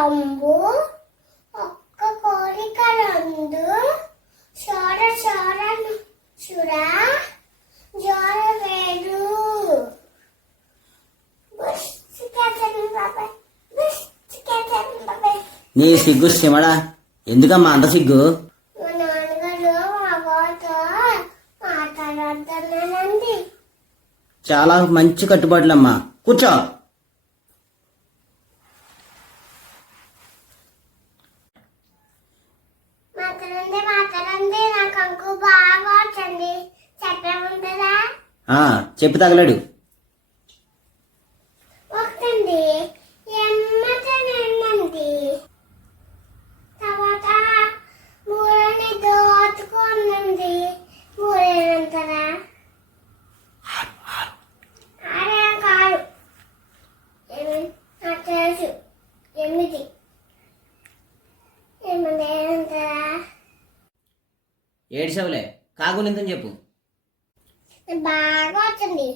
తొంబు ఒక్క కోరిక రెండు చోర చోర చుర జోర వేడు నీ సిగ్గు శ్రీమడా, ఎందుకమ్మా అంత సిగ్గు? మా నాన్నగారు మా బావతో మాట్లాడుతున్నానండి. చాలా మంచి కట్టుబాట్లమ్మా, కూర్చో. మాట్లాడండి నాకు అంకు బాగా వచ్చండి. చెప్పేముంటుందా? చెప్పు తగలడు. ఒకటండి ఎమ్మటండి తర్వాత మూడని దోచుకోండి. మూడేనంటారా? ఆరే కాదు, నాకు తెలుసు. 8 ఏమంటారా? ఏడ్చవులే, కాగునింతని చెప్పు. బాగా వచ్చింది.